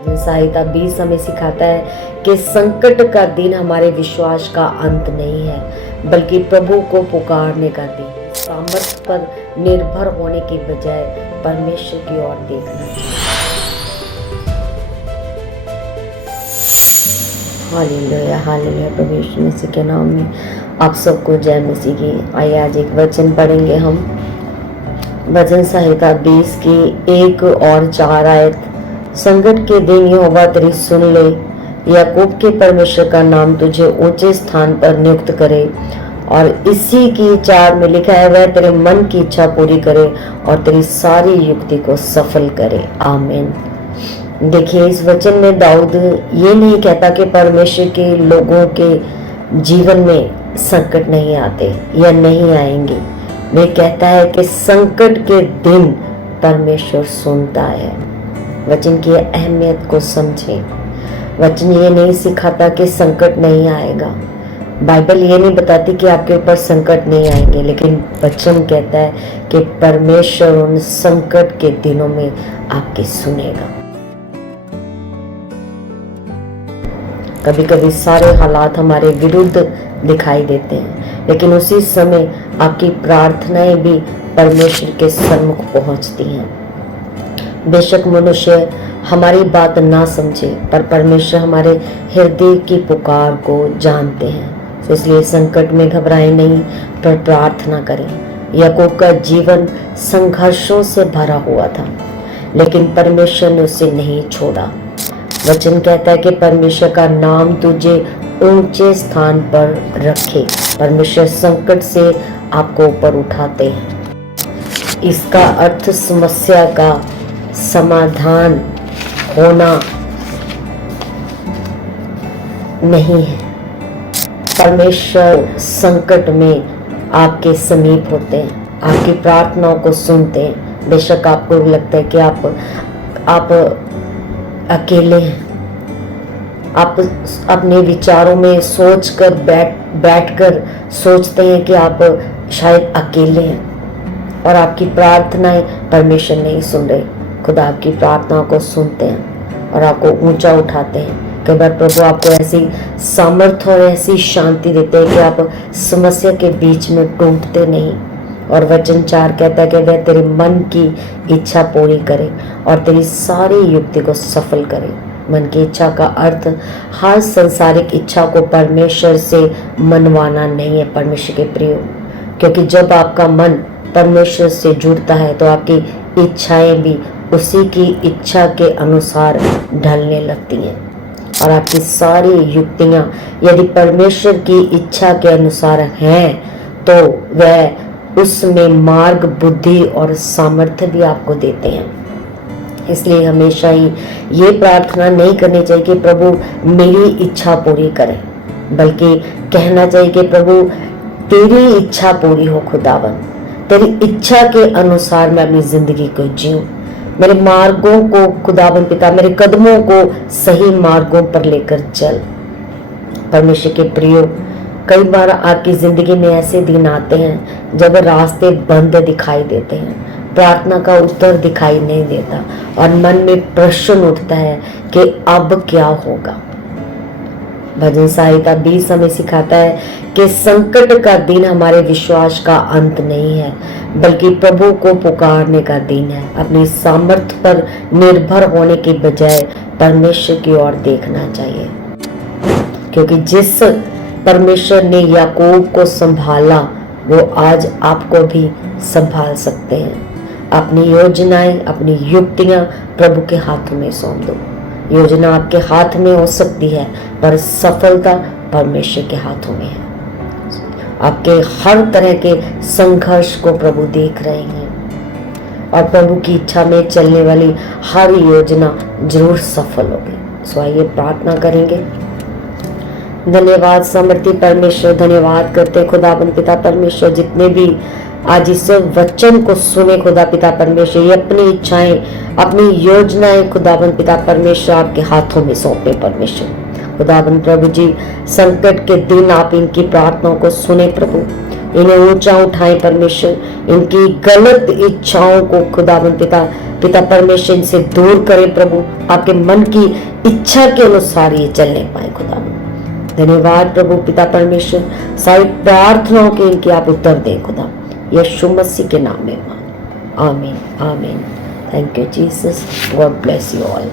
भजन संहिता 20 हमें सिखाता है कि संकट का दिन हमारे विश्वास का अंत नहीं है, बल्कि प्रभु को पुकारने का दिन। सामर्थ्य पर निर्भर होने की बजाय परमेश्वर की ओर देखना। Hallelujah hallelujah. प्रभु यीशु मसीह के नाम में आप सबको जय मसीह की। आइए आज एक वचन पढ़ेंगे हम, भजन संहिता 20 की 1 और 4 आयत। संकट के दिन यहोवा तेरी सुन ले, याकूब के परमेश्वर का नाम तुझे ऊंचे स्थान पर नियुक्त करे। और इसी की 4 में लिखा है, वह तेरे मन की इच्छा पूरी करे और तेरी सारी युक्ति को सफल करे। आमीन। देखिए, इस वचन में दाऊद ये नहीं कहता कि परमेश्वर के लोगों के जीवन में संकट नहीं आते या नहीं आएंगे। वे कहता है कि संकट के दिन परमेश्वर सुनता है। वचन की अहमियत को समझें। वचन ये नहीं सिखाता कि संकट नहीं आएगा। बाइबल ये नहीं बताती कि आपके ऊपर संकट नहीं आएंगे, लेकिन वचन कहता है कि परमेश्वर उन संकट के दिनों में आपकी सुनेगा। कभी कभी सारे हालात हमारे विरुद्ध दिखाई देते हैं, लेकिन उसी समय आपकी प्रार्थनाएं भी परमेश्वर के सम्मुख पहुंचती हैं। बेशक मनुष्य हमारी बात ना समझे, पर परमेश्वर हमारे हृदय की पुकार को जानते हैं। तो इसलिए संकट में घबराएं नहीं, पर प्रार्थना करें। याकूब का जीवन संघर्षों से भरा हुआ था, लेकिन परमेश्वर ने उसे नहीं छोड़ा। वचन कहता है कि परमेश्वर का नाम तुझे ऊंचे स्थान पर रखे। परमेश्वर संकट से आपको ऊपर उठाते हैं। इसका अर्थ समस्या का समाधान होना नहीं है। परमेश्वर संकट में आपके समीप होते हैं, आपकी प्रार्थनाओं को सुनते हैं। बेशक आपको लगता है कि आप अकेले हैं, आप अपने विचारों में सोचकर बैठकर सोचते हैं कि आप शायद अकेले हैं और आपकी प्रार्थनाएं परमेश्वर नहीं सुन रहे। खुदा आपकी प्रार्थनाओं को सुनते हैं और आपको ऊंचा उठाते हैं। कई बार प्रभु आपको ऐसी सामर्थ्य और ऐसी शांति देते हैं कि आप समस्या के बीच में टूटते नहीं। और वचन 4 कहता है कि वह तेरे मन की इच्छा पूरी करे और तेरी सारी युक्ति को सफल करे। मन की इच्छा का अर्थ हर संसारिक इच्छा को परमेश्वर से मनवाना नहीं है परमेश्वर के प्रिय, क्योंकि जब आपका मन परमेश्वर से जुड़ता है तो आपकी इच्छाएं भी उसी की इच्छा के अनुसार ढलने लगती हैं। और आपकी सारी युक्तियां यदि परमेश्वर की इच्छा के अनुसार हैं तो वह उसमें मार्ग, बुद्धि और सामर्थ्य भी आपको देते हैं। इसलिए हमेशा ही ये प्रार्थना नहीं करनी चाहिए कि प्रभु मेरी इच्छा पूरी करें, बल्कि कहना चाहिए कि प्रभु तेरी इच्छा पूरी हो। खुदावन, तेरी इच्छा के अनुसार मैं अपनी जिंदगी को जीऊं। मेरे मार्गों को खुदावन पिता, मेरे कदमों को सही मार्गों पर लेकर चल। परमेश्वर के प्रियो, कई बार आपकी जिंदगी में ऐसे दिन आते हैं जब रास्ते बंद दिखाई देते हैं, प्रार्थना का उत्तर दिखाई नहीं देता और मन में प्रश्न उठता है कि अब क्या होगा। भजन संहिता 20 हमें सिखाता है कि संकट का दिन हमारे विश्वास का अंत नहीं है, बल्कि प्रभु को पुकारने का दिन है। अपनी सामर्थ्य पर निर्भर होने की बजाय परमेश्वर की ओर देखना चाहिए, क्योंकि जिस परमेश्वर ने याकूब को संभाला वो आज आपको भी संभाल सकते हैं। अपनी योजनाएं, अपनी युक्तियां प्रभु के हाथों में सौंप दो। योजना आपके हाथ में हो सकती है, पर सफलता परमेश्वर के हाथों में है। आपके हर तरह के संघर्ष को प्रभु देख रहे हैं और प्रभु की इच्छा में चलने वाली हर योजना जरूर सफल होगी। सो आइए प्रार्थना करेंगे। धन्यवाद समर्थी परमेश्वर, धन्यवाद करते खुदाबंद पिता परमेश्वर, जितने भी आज इस वचन को सुने खुदा पिता परमेश्वर, ये अपनी इच्छाएं, अपनी योजनाएं खुदाबंद पिता परमेश्वर आपके हाथों में सौंपे परमेश्वर। खुदाबंद प्रभु जी, संकट के दिन आप इनकी प्रार्थनाओं को सुने प्रभु, इन्हें ऊंचा उठाएं परमेश्वर, इनकी गलत इच्छाओं को खुदाबंद पिता पिता परमेश्वर इनसे दूर करे प्रभु, आपके मन की इच्छा के अनुसार ये चलने पाए खुदा। धन्यवाद प्रभु पिता परमेश्वर, सारी प्रार्थनाओं के इनके आप उत्तर दें खुदा, यीशु मसीह के नाम में। आमीन आमीन। Thank you Jesus, God bless you all.